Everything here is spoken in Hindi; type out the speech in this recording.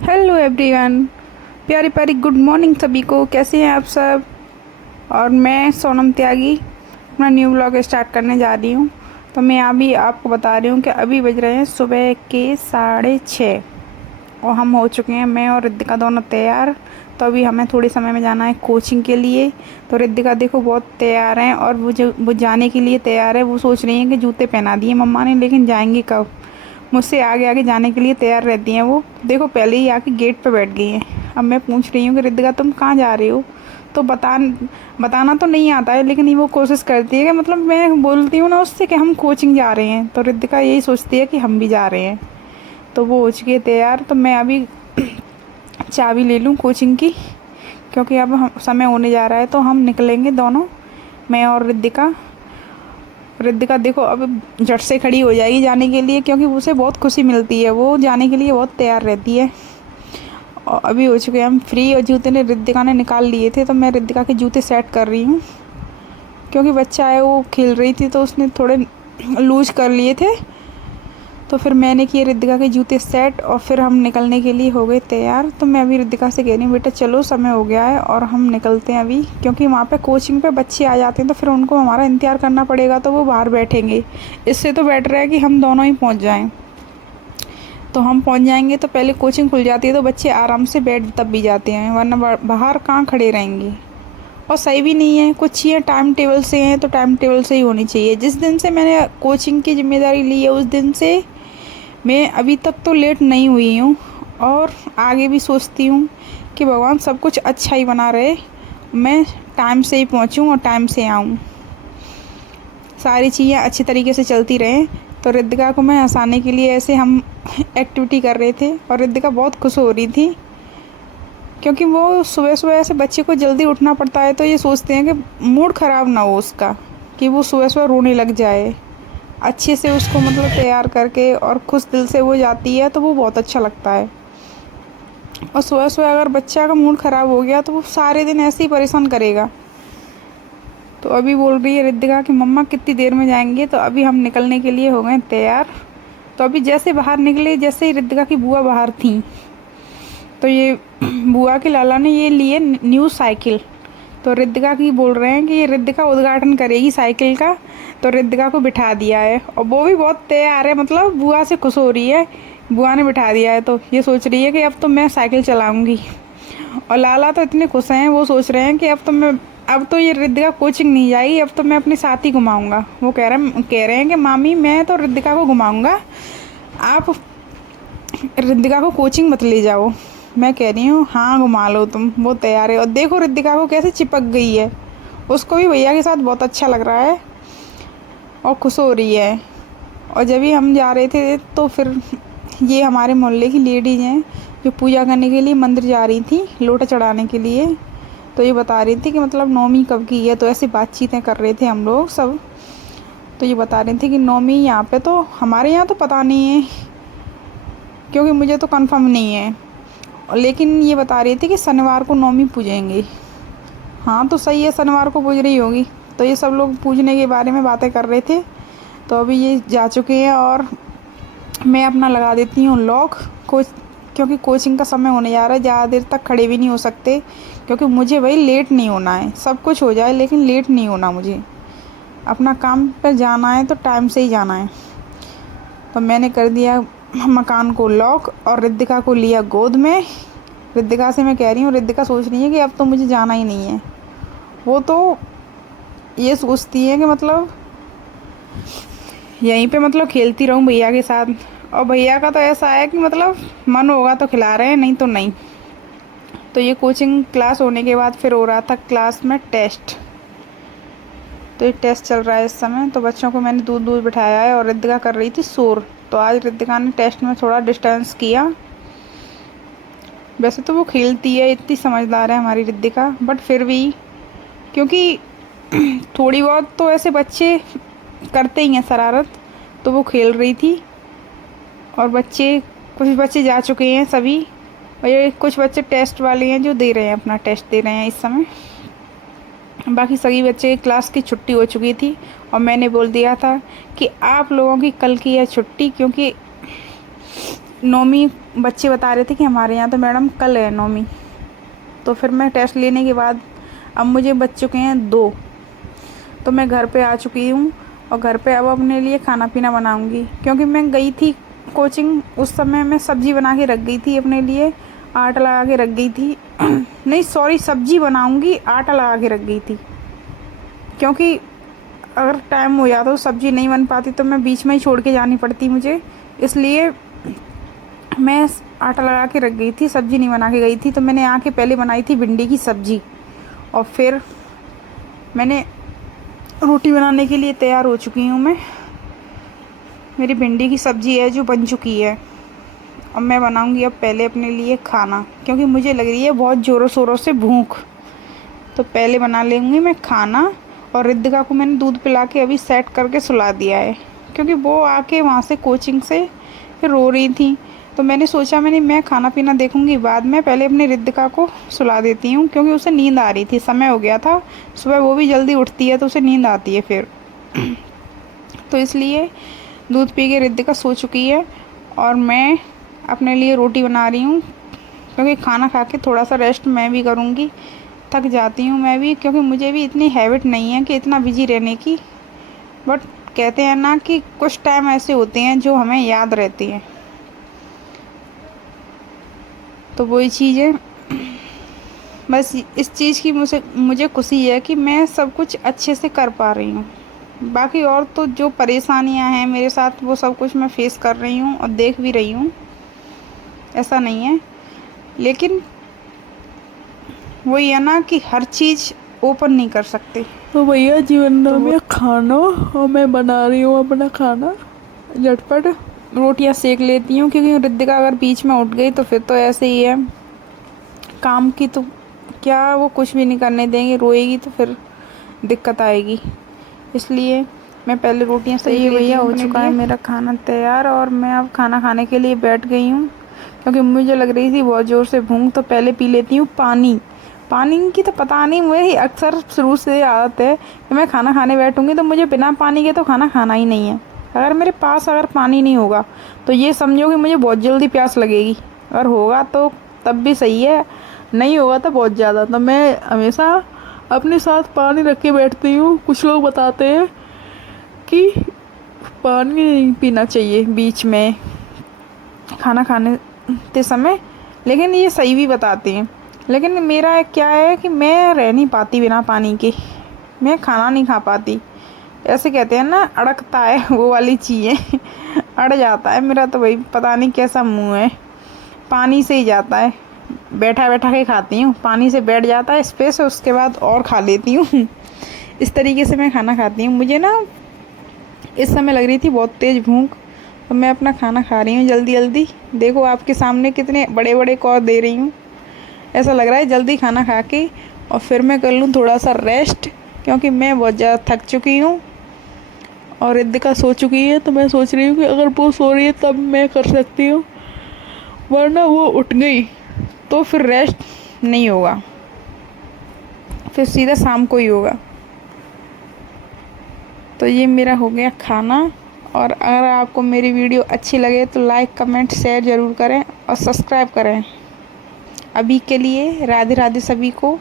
Hello everyone. प्यारी प्यारी गुड मॉर्निंग सभी को। कैसे हैं आप सब। और मैं सोनम त्यागी अपना न्यू ब्लॉग स्टार्ट करने जा रही हूँ। तो मैं अभी आपको बता रही हूँ कि अभी बज रहे हैं सुबह के 6:30 और हम हो चुके हैं, मैं और रिद्धिका दोनों तैयार। तो अभी हमें थोड़े समय में जाना है कोचिंग के लिए। तो रिद्धिका देखो बहुत तैयार हैं और वो जाने के लिए तैयार है। वो सोच रही हैं कि जूते पहना दिए मम्मा ने, लेकिन जाएंगी कब। मुझसे आगे आगे जाने के लिए तैयार रहती हैं वो। देखो पहले ही आके गेट पे बैठ गई हैं। अब मैं पूछ रही हूँ कि रिद्धिका तुम कहाँ जा रही हो। तो बताना तो नहीं आता है, लेकिन वो कोशिश करती है कि मतलब मैं बोलती हूँ ना उससे कि हम कोचिंग जा रहे हैं, तो रिद्धिका यही सोचती है कि हम भी जा रहे हैं। तो वो हो चुकी है तैयार। तो मैं अभी चाबी ले लूँ कोचिंग की, क्योंकि अब समय होने जा रहा है। तो हम निकलेंगे दोनों, मैं और रिद्धिका। रिद्धिका देखो अब झट से खड़ी हो जाएगी जाने के लिए, क्योंकि उसे बहुत खुशी मिलती है, वो जाने के लिए बहुत तैयार रहती है। और अभी हो चुके हैं हम फ्री, और जूते ने रिद्धिका ने निकाल लिए थे, तो मैं रिद्धिका के जूते सेट कर रही हूँ। क्योंकि बच्चा है, वो खेल रही थी तो उसने थोड़े लूज कर लिए थे। तो फिर मैंने किए रिद्धिका के जूते सेट, और फिर हम निकलने के लिए हो गए तैयार। तो मैं अभी रिद्धिका से कह रही हूँ बेटा चलो समय हो गया है और हम निकलते हैं अभी, क्योंकि वहाँ पे कोचिंग पे बच्चे आ जाते हैं तो फिर उनको हमारा इंतज़ार करना पड़ेगा, तो वो बाहर बैठेंगे। इससे तो बेटर है कि हम दोनों ही पहुँच जाएँ। तो हम पहुँच जाएंगे तो पहले कोचिंग खुल जाती है, तो बच्चे आराम से बैठ तब भी जाते हैं, वरना बाहर कहाँ खड़े रहेंगे। और सही भी नहीं है, कुछ चीज़ें टाइम टेबल से हैं तो टाइम टेबल से ही होनी चाहिए। जिस दिन से मैंने कोचिंग की जिम्मेदारी ली है उस दिन से मैं अभी तक तो लेट नहीं हुई हूँ, और आगे भी सोचती हूँ कि भगवान सब कुछ अच्छा ही बना रहे, मैं टाइम से ही पहुँचूँ और टाइम से आऊँ, सारी चीज़ें अच्छी तरीके से चलती रहें। तो रिद्धिका को मैं हंसाने के लिए ऐसे हम एक्टिविटी कर रहे थे, और रिद्धिका बहुत खुश हो रही थी, क्योंकि वो सुबह सुबह ऐसे बच्चे को जल्दी उठना पड़ता है, तो ये सोचते हैं कि मूड ख़राब ना हो उसका, कि वो सुबह सुबह रोने लग जाए। अच्छे से उसको मतलब तैयार करके और खुश दिल से वो जाती है, तो वो बहुत अच्छा लगता है। और सुबह सुबह अगर बच्चा का मूड ख़राब हो गया तो वो सारे दिन ऐसे ही परेशान करेगा। तो अभी बोल रही है रिद्धिका कि मम्मा कितनी देर में जाएंगे। तो अभी हम निकलने के लिए हो गए तैयार। तो अभी जैसे बाहर निकले, जैसे ही रिद्धिका की बुआ बाहर थी, तो ये बुआ के लाला ने ये लिए न्यू साइकिल। तो रिद्धिका की बोल रहे हैं कि ये रिद्धिका उद्घाटन करेगी साइकिल का। तो रिद्धिका को बिठा दिया है, और वो भी बहुत तैयार है, मतलब बुआ से खुश हो रही है। बुआ ने बिठा दिया है तो ये सोच रही है कि अब तो मैं साइकिल चलाऊंगी। और लाला तो इतने खुश हैं, वो सोच रहे हैं कि अब तो ये रिद्धिका कोचिंग नहीं जाएगी, अब तो मैं अपनी साथ ही घुमाऊँगा। वो कह रहे हैं कि मामी मैं तो रिद्धिका को घुमाऊँगा, आप रिद्धिका को कोचिंग मत ले जाओ। मैं कह रही हूँ हाँ घुमा लो तुम, वो तैयार है। और देखो रिद्धिका को कैसे चिपक गई है, उसको भी भैया के साथ बहुत अच्छा लग रहा है और खुश हो रही है। और जब भी हम जा रहे थे तो फिर ये हमारे मोहल्ले की लेडीज हैं जो पूजा करने के लिए मंदिर जा रही थी, लोटा चढ़ाने के लिए। तो ये बता रही थी कि मतलब नौमी कब की है, तो ऐसी बातचीतें कर रहे थे हम लोग सब। तो ये बता रही थी कि नौमी यहाँ पे, तो हमारे यहाँ तो पता नहीं है, क्योंकि मुझे तो कंफर्म नहीं है, लेकिन ये बता रही थी कि शनिवार को नौमी पूजेंगे। हाँ तो सही है, शनिवार को पूज रही होगी। तो ये सब लोग पूजने के बारे में बातें कर रहे थे। तो अभी ये जा चुके हैं, और मैं अपना लगा देती हूँ लॉक क्योंकि कोचिंग का समय होने जा रहा है, ज़्यादा देर तक खड़े भी नहीं हो सकते, क्योंकि मुझे भाई लेट नहीं होना है। सब कुछ हो जाए लेकिन लेट नहीं होना, मुझे अपना काम पर जाना है तो टाइम से ही जाना है। तो मैंने कर दिया मकान को लॉक और रिद्धिका को लिया गोद में। रिद्धिका से मैं कह रही हूँ, रिद्धिका सोच रही है कि अब तो मुझे जाना ही नहीं है। वो तो ये सोचती है कि मतलब यहीं पे मतलब खेलती रहूँ भैया के साथ। और भैया का तो ऐसा है कि मतलब मन होगा तो खिला रहे हैं, नहीं तो नहीं। तो ये कोचिंग क्लास होने के बाद फिर हो रहा था क्लास में टेस्ट। तो ये टेस्ट चल रहा है इस समय। तो बच्चों को मैंने दूर दूर बिठाया है, और रिद्धिका कर रही थी शोर। तो आज रिद्धिका ने टेस्ट में थोड़ा डिस्टेंस किया। वैसे तो वो खेलती है, इतनी समझदार है हमारी रिद्धिका, बट फिर भी क्योंकि थोड़ी बहुत तो ऐसे बच्चे करते ही हैं शरारत। तो वो खेल रही थी, और कुछ बच्चे जा चुके हैं सभी, और ये कुछ बच्चे टेस्ट वाले हैं जो दे रहे हैं, अपना टेस्ट दे रहे हैं इस समय। बाकी सभी बच्चे क्लास की छुट्टी हो चुकी थी, और मैंने बोल दिया था कि आप लोगों की कल की है छुट्टी, क्योंकि नौवीं बच्चे बता रहे थे कि हमारे यहाँ तो मैडम कल है नौवीं। तो फिर मैं टेस्ट लेने के बाद अब मुझे बच चुके हैं 2। तो मैं घर पे आ चुकी हूँ और घर पे अब अपने लिए खाना पीना बनाऊँगी, क्योंकि मैं गई थी कोचिंग, उस समय मैं सब्ज़ी बना के रख गई थी अपने लिए, आटा लगा के रख गई थी नहीं सॉरी, सब्ज़ी बनाऊँगी आटा लगा के रख गई थी, क्योंकि अगर टाइम हो जाता तो सब्ज़ी नहीं बन पाती तो मैं बीच में ही छोड़ के जानी पड़ती मुझे, इसलिए मैं आटा लगा के रख गई थी, सब्ज़ी नहीं बना के गई थी। तो मैंने आके पहले बनाई थी भिंडी की सब्ज़ी और फिर मैंने रोटी बनाने के लिए तैयार हो चुकी हूँ मैं। मेरी भिंडी की सब्ज़ी है जो बन चुकी है। अब मैं बनाऊँगी अब पहले अपने लिए खाना, क्योंकि मुझे लग रही है बहुत ज़ोरों शोरों से भूख। तो पहले बना लेंगी मैं खाना। और रिद्धिका को मैंने दूध पिला के अभी सेट करके सुला दिया है, क्योंकि वो आके वहाँ से कोचिंग से फिर रो रही थी। तो मैंने सोचा मैं खाना पीना देखूंगी बाद में, पहले अपनी रिद्धिका को सुला देती हूँ, क्योंकि उसे नींद आ रही थी, समय हो गया था। सुबह वो भी जल्दी उठती है तो उसे नींद आती है फिर तो इसलिए दूध पी के रिद्धिका सो चुकी है और मैं अपने लिए रोटी बना रही हूँ, क्योंकि खाना खा के थोड़ा सा रेस्ट मैं भी करूँगी। थक जाती हूँ मैं भी, क्योंकि मुझे भी इतनी हैबिट नहीं है कि इतना बिजी रहने की। बट कहते हैं ना कि कुछ टाइम ऐसे होते हैं जो हमें याद रहती हैं, तो वही चीज़ है। बस इस चीज़ की मुझे खुशी है कि मैं सब कुछ अच्छे से कर पा रही हूँ। बाकी और तो जो परेशानियाँ हैं मेरे साथ वो सब कुछ मैं फेस कर रही हूँ और देख भी रही हूँ, ऐसा नहीं है। लेकिन वही है ना कि हर चीज़ ओपन नहीं कर सकते। तो भैया जीवन में खाना और मैं बना रही हूँ अपना खाना। झटपट रोटियां सेक लेती हूँ, क्योंकि रिद्धिका अगर बीच में उठ गई तो फिर तो ऐसे ही है, काम की तो क्या वो कुछ भी नहीं करने देंगे, रोएगी तो फिर दिक्कत आएगी। इसलिए मैं पहले रोटियां सेक लेती हूँ। भैया हो चुका है मेरा खाना तैयार और मैं अब खाना खाने के लिए बैठ गई हूँ, क्योंकि मुझे लग रही थी बहुत ज़ोर से भूख। तो पहले पी लेती हूँ पानी। पानी की तो पता नहीं, मुझे अक्सर शुरू से आदत है कि मैं खाना खाने बैठूँगी तो मुझे बिना पानी के तो खाना खाना ही नहीं है। अगर मेरे पास अगर पानी नहीं होगा तो ये समझो कि मुझे बहुत जल्दी प्यास लगेगी। अगर होगा तो तब भी सही है, नहीं होगा तो बहुत ज़्यादा। तो मैं हमेशा अपने साथ पानी रख के बैठती हूँ। कुछ लोग बताते हैं कि पानी नहीं पीना चाहिए बीच में खाना खाने के समय, लेकिन ये सही भी बताते हैं। लेकिन मेरा क्या है कि मैं रह नहीं पाती बिना पानी के, मैं खाना नहीं खा पाती। ऐसे कहते हैं ना अड़कता है, वो वाली चीज़ें अड़ जाता है मेरा। तो भाई पता नहीं कैसा मुंह है, पानी से ही जाता है। बैठा बैठा के खाती हूँ, पानी से बैठ जाता है स्पेस, उसके बाद और खा लेती हूँ इस तरीके से मैं खाना खाती हूँ। मुझे ना इस समय लग रही थी बहुत तेज़ भूख, तो मैं अपना खाना खा रही हूँ जल्दी जल्दी। देखो आपके सामने कितने बड़े बड़े कौर दे रही हूँ। ऐसा लग रहा है जल्दी खाना खा के और फिर मैं कर लूँ थोड़ा सा रेस्ट, क्योंकि मैं बहुत ज़्यादा थक चुकी हूँ और रिद्धिका सो चुकी है। तो मैं सोच रही हूँ कि अगर वो सो रही है तब मैं कर सकती हूँ, वरना वो उठ गई तो फिर रेस्ट नहीं होगा, फिर सीधा शाम को ही होगा। तो ये मेरा हो गया खाना। और अगर आपको मेरी वीडियो अच्छी लगे तो लाइक कमेंट शेयर ज़रूर करें और सब्सक्राइब करें। अभी के लिए राधे राधे सभी को।